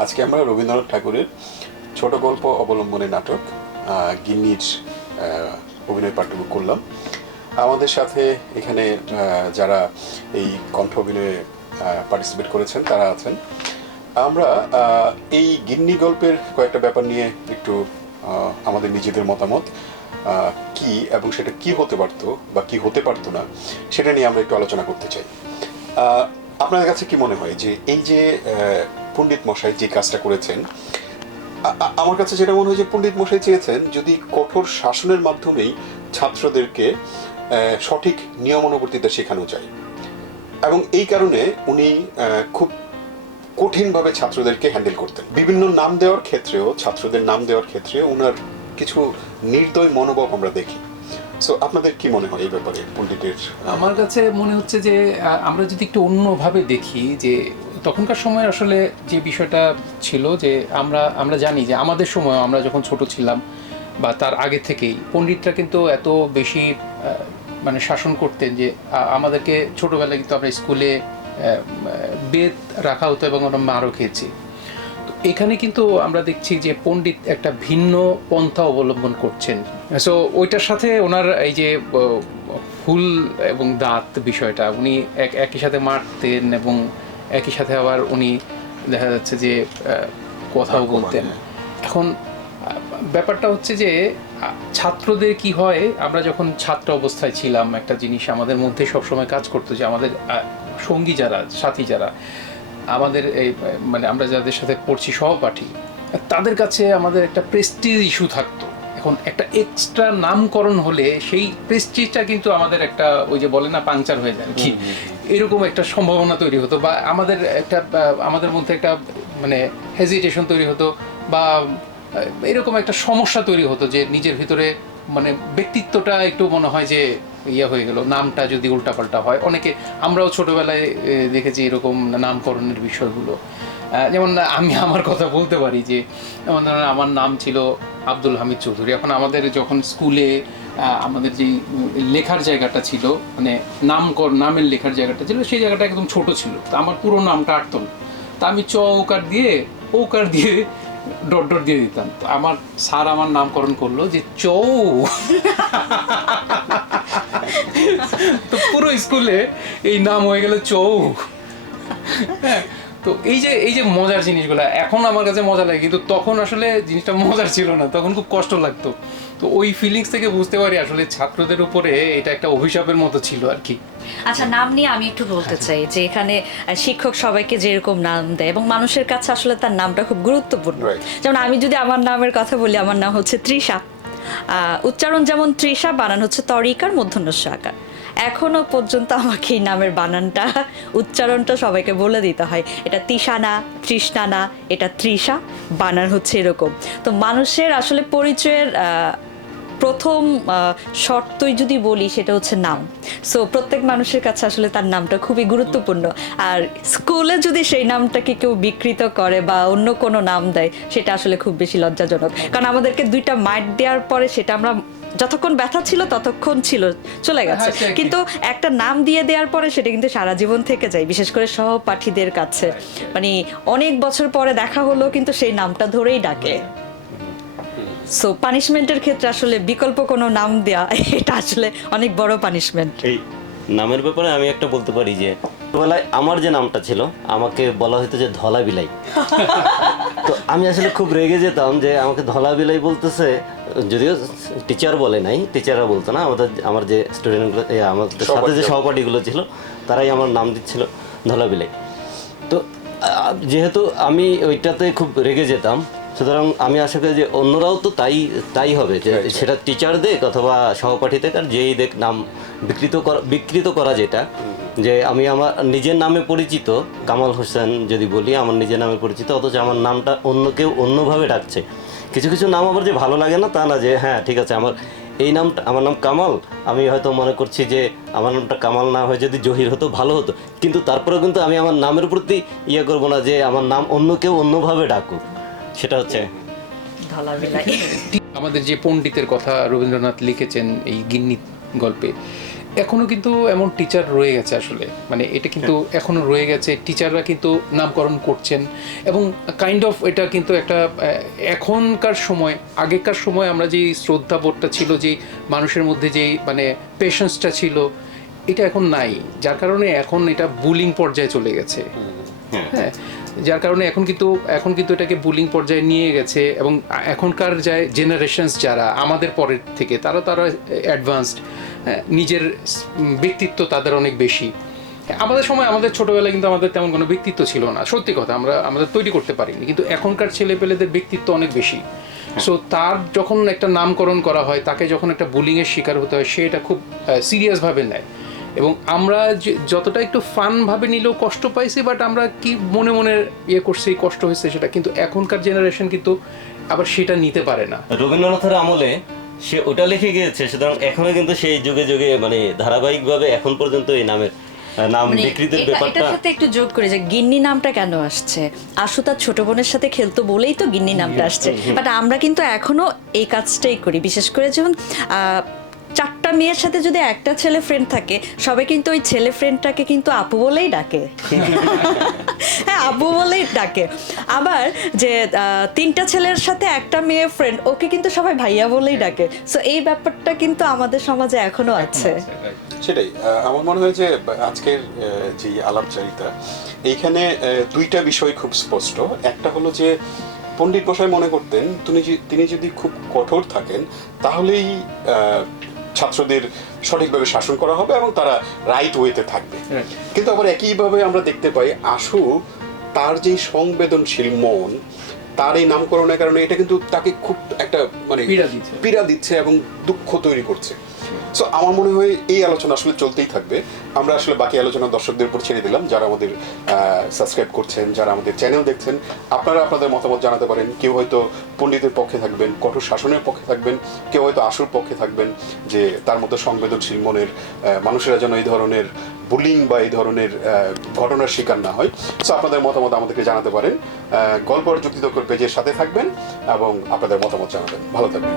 আজকে আমরা রবীন্দ্রনাথ ঠাকুরের ছোট গল্প অবলম্বনে নাটক গিন্নির অভিনয় পাঠটুকু করলাম। আমাদের সাথে এখানে যারা এই কণ্ঠ অভিনয়ে পার্টিসিপেট করেছেন তারা আছেন। আমরা এই গিন্নি গল্পের কয়েকটা ব্যাপার নিয়ে একটু আমাদের নিজেদের মতামত কি এবং সেটা কি হতে পারতো বা কি হতে পারতো না সেটা নিয়ে আমরা একটু আলোচনা করতে চাই। আপনাদের কাছে কি মনে হয় যে এই যে পণ্ডিত মশাই যে কাজটা করেছেন, আমার কাছে যেটা মনে হয় যে পণ্ডিত মশাই চেয়েছেন যদি কঠোর শাসনের মাধ্যমেই ছাত্রদেরকে সঠিক নিয়মানুবর্তিতা শেখানো যায়, এবং এই কারণে উনি খুব কঠিনভাবে ছাত্রদেরকে হ্যান্ডেল করতেন। বিভিন্ন নাম দেওয়ার ক্ষেত্রেও, ছাত্রদের নাম দেওয়ার ক্ষেত্রে ওনার কিছু নির্দয় মনোভাব আমরা দেখি। সো আপনাদের কি মনে হয় এই ব্যাপারে পণ্ডিতের? আমার কাছে মনে হচ্ছে যে আমরা যদি একটু অন্যভাবে দেখি, যে তখনকার সময় আসলে যে বিষয়টা ছিল যে আমরা জানি যে আমাদের সময় আমরা যখন ছোট ছিলাম বা তার আগে থেকেই পণ্ডিতরা কিন্তু এত বেশি মানে শাসন করতেন যে আমাদেরকে ছোটোবেলায় কিন্তু আমরা স্কুলে বেদ রাখা হতো এবং আমরা মারও খেয়েছি। তো এখানে কিন্তু আমরা দেখছি যে পণ্ডিত একটা ভিন্ন পন্থা অবলম্বন করছেন। সো ওইটার সাথে ওনার এই যে হুল এবং দাঁত বিষয়টা, উনি একই সাথে মারতেন এবং একই সাথে আবার উনি দেখা যাচ্ছে যে কথাও বলতেন। এখন ব্যাপারটা হচ্ছে যে ছাত্রদের কি হয়, আমরা যখন ছাত্র অবস্থায় ছিলাম একটা জিনিস আমাদের মধ্যে সবসময় কাজ করতো যে আমাদের সঙ্গী যারা, সাথী যারা, আমাদের এই মানে আমরা যাদের সাথে পড়ছি সহপাঠী, তাদের কাছে আমাদের একটা প্রেস্টিজ ইস্যু থাকতো। এখন একটা এক্সট্রা নামকরণ হলে সেই প্রেস্টিজটা কিন্তু আমাদের একটা ওই যে বলে না পাংচার হয়ে যায় কি, এরকম একটা সম্ভাবনা তৈরি হতো, বা আমাদের মধ্যে একটা মানে হেজিটেশন তৈরি হতো, বা এরকম একটা সমস্যা তৈরি হতো যে নিজের ভিতরে মানে ব্যক্তিত্বটা একটু মনে হয় যে ইয়ে হয়ে গেল, নামটা যদি উল্টাপাল্টা হয়। অনেকে আমরাও ছোটোবেলায় দেখেছি এরকম নামকরণের বিষয়গুলো। যেমন আমি আমার কথা বলতে পারি যে যেমন ধরেন আমার নাম ছিল আব্দুল হামিদ চৌধুরী। এখন আমাদের যখন স্কুলে আমাদের যে লেখার জায়গাটা ছিল, মানে নামের লেখার জায়গাটা ছিল, সেই জায়গাটা একদম ছোট ছিল। তো আমার পুরো নামটা আটতো না, তা আমি ওকার দিয়ে ডট ডট দিয়ে দিতাম। তো আমার স্যার আমার নামকরণ করলো যে তো পুরো স্কুলে এই নাম হয়ে গেল হ্যাঁ। তো এই যে মজার জিনিসগুলো এখন আমার কাছে মজা লাগে, কিন্তু তখন আসলে জিনিসটা মজার ছিল না, তখন খুব কষ্ট লাগতো। তো ওই ফিলিংস থেকে বুঝতে পারি আসলে ছাত্রদের উপরে এটা একটা অভিশাপের মতো ছিল আর কি। আচ্ছা, নাম নিয়ে আমি একটু বলতে চাই যে এখানে শিক্ষক সবাইকে যেরকম নাম দেয় এবং মানুষের কাছে আসলে তার নামটা খুব গুরুত্বপূর্ণ। যেমন আমি যদি আমার নামের কথা বলি, আমার নাম হচ্ছে তৃষা। উচ্চারণ যেমন তৃষা, বানান হচ্ছে তরিকার মূর্ধন্য আকার। এখনো পর্যন্ত আমাকে এই নামের বানানটা, উচ্চারণটা সবাইকে বলে দিতে হয়, এটা তৃষা না, তৃষ্ণা না, এটা তৃষা, বানান হচ্ছে এরকম। তো মানুষের আসলে পরিচয়ের প্রথম শর্তই যদি বলি সেটা হচ্ছে নাম। সো প্রত্যেক মানুষের কাছে আসলে তার নামটা খুবই গুরুত্বপূর্ণ। আর স্কুলে যদি সেই নামটাকে কেউ বিকৃত করে বা অন্য কোনো নাম দেয়, সেটা আসলে খুব বেশি লজ্জাজনক। কারণ আমাদেরকে 2টা মাইট দেওয়ার পরে সেটা আমরা যতক্ষণ ব্যথা ছিল ততক্ষণ ছিল, চলে গেছে, কিন্তু একটা নাম দিয়ে দেওয়ার পরে সেটা কিন্তু সারা জীবন থেকে যায়, বিশেষ করে সহপাঠীদের কাছে। মানে অনেক বছর পরে দেখা হলো কিন্তু সেই নামটা ধরেই ডাকে। সো পানিশমেন্টের ক্ষেত্রে আসলে বিকল্প কোনো নাম দেয়া, এটা আসলে অনেক বড় পানিশমেন্ট। এই নামের ব্যাপারে আমি একটা বলতে পারি যে ছোটবেলায় আমার যে নামটা ছিল, আমাকে বলা হতো যে ধলা বিলাই। তো আমি আসলে খুব রেগে যেতাম যে আমাকে ধলা বিলাই বলতেছে, যদিও টিচার বলে নাই, টিচাররা বলতো না, আমার যে স্টুডেন্টগুলো, আমার সাথে যে সহপাঠীগুলো ছিল, তারাই আমার নাম দিচ্ছিল ধলা বিলাই। তো যেহেতু আমি ওইটাতে খুব রেগে যেতাম, সুতরাং আমি আশা করি যে অন্যরাও তো তাই হবে, যে সেটা টিচার দেখ অথবা সহপাঠী দেখ, আর যেই দেখ নাম বিকৃত করা, যেটা যে আমি আমার নিজের নামে পরিচিত কামাল হোসেন যদি বলি, আমার নিজের নামে পরিচিত, অথচ আমার নামটা অন্য কেউ অন্যভাবে ডাকছে। কিছু কিছু নাম আবার যে ভালো লাগে না তা না, যে হ্যাঁ ঠিক আছে আমার এই নামটা, আমার নাম কামাল, আমি হয়তো মনে করছি যে আমার নামটা কামাল না হয়ে যদি জহির হতো ভালো হতো, কিন্তু তারপরেও কিন্তু আমি আমার নামের প্রতি ইয়ে করবো না যে আমার নাম অন্য কেউ অন্যভাবে ডাকুক। সেটা হচ্ছে আমাদের যে পণ্ডিতের কথা রবীন্দ্রনাথ লিখেছেন এই গিন্নি গল্পে, এখনো কিন্তু এমন টিচার রয়ে গেছে আসলে, মানে এটা কিন্তু এখনো রয়ে গেছে, টিচাররা কিন্তু নামকরণ করছেন এবং কাইন্ড অফ এটা কিন্তু একটা এখনকার সময়, আগেকার সময় আমরা যে শ্রদ্ধাবোধটা ছিল, যে মানুষের মধ্যে যেই মানে পেশেন্সটা ছিল, এটা এখন নাই, যার কারণে এখন এটা বুলিং পর্যায়ে চলে গেছে। হ্যাঁ, যার কারণে এখন কিন্তু এটাকে বুলিং পর্যায়ে নিয়ে গেছে এবং এখনকার যে জেনারেশনস যারা আমাদের পরের থেকে তারা অ্যাডভান্সড, নিজের ব্যক্তিত্ব তাদের অনেক বেশি। আমাদের সময়, আমাদের ছোটবেলায় কিন্তু আমাদের তেমন কোনো ব্যক্তিত্ব ছিল না, সত্যি কথা, আমরা তৈরি করতে পারিনি, কিন্তু এখনকার ছেলেপেলেদের ব্যক্তিত্ব অনেক বেশি। সো তার যখন একটা নামকরণ করা হয়, তাকে যখন একটা বুলিংয়ের শিকার হতে হয়, সে এটা খুব সিরিয়াসভাবে নেয় এবং আমরা যতটা একটু ফানভাবে নিলেও কষ্ট পাইছি, বাট আমরা কি মনে মনে করছি, কষ্ট হয়েছে সেটা, কিন্তু এখনকার জেনারেশন কিন্তু আবার সেটা নিতে পারে না। রবীন্দ্রনাথের আমলে সে ওটা লিখে গিয়েছে, সুতরাং এখনো কিন্তু সেই যুগে যুগে মানে ধারাবাহিকভাবে এখন পর্যন্ত এই নামের নাম মানে বিকৃতির ব্যাপারটা। এটার সাথে একটু যোগ করে যে গিন্নি নামটা কেন আসছে, আশু তার ছোট বোনের সাথে খেলতো বলেই তো গিন্নি নামটা আসছে। বাট আমরা কিন্তু এখনো এই কাজটাই করি, বিশেষ করে যখন 4টা মেয়ের সাথে যদি একটা ছেলে ফ্রেন্ড থাকে, সবাই কিন্তু ওই ছেলে ফ্রেন্ডটাকে কিন্তু আপু বলেই ডাকে। হ্যাঁ, আপু বলেই ডাকে। আবার যে 3টা ছেলের সাথে একটা মেয়ে ফ্রেন্ড, ওকে কিন্তু সবাই ভাইয়া বলেই ডাকে। সো এই ব্যাপারটা কিন্তু আমাদের সমাজে এখনো আছে। সেটাই আমার মনে হয় যে আজকের যে আলাপচারিতা, এইখানে 2টা বিষয় খুব স্পষ্ট। একটা হলো যে পণ্ডিত মশাই মনে করতেন তিনি যদি খুব কঠোর থাকেন তাহলেই ছাত্রদের সঠিকভাবে শাসন করা হবে এবং তারা রাইট ওয়েতে থাকবে। কিন্তু আবার একইভাবে আমরা দেখতে পাই আশু তার যে সংবেদনশীল মন, তার এই নামকরণের কারণে এটা কিন্তু তাকে খুব একটা মানে পীড়া দিচ্ছে এবং দুঃখ তৈরি করছে। সো আমার মনে হয় এই আলোচনা আসলে চলতেই থাকবে। আমরা আসলে বাকি আলোচনা দর্শকদের উপর ছেড়ে দিলাম, যারা আমাদের সাবস্ক্রাইব করছেন, যারা আমাদের চ্যানেল দেখছেন। আপনারা আপনাদের মতামত জানাতে পারেন। কেউ হয়তো পণ্ডিতের পক্ষে থাকবেন, কঠোর শাসনের পক্ষে থাকবেন, কেউ হয়তো আশুর পক্ষে থাকবেন, যে তার মতো সংবেদনশীল মনের মানুষেরা যেন এই ধরনের বুলিং বা এই ধরনের ঘটনার শিকার না হয়। সো আপনাদের মতামত আমাদেরকে জানাতে পারেন। গল্প আর যুক্তিতর্ক পেজের সাথে থাকবেন এবং আপনাদের মতামত জানাবেন। ভালো থাকবেন।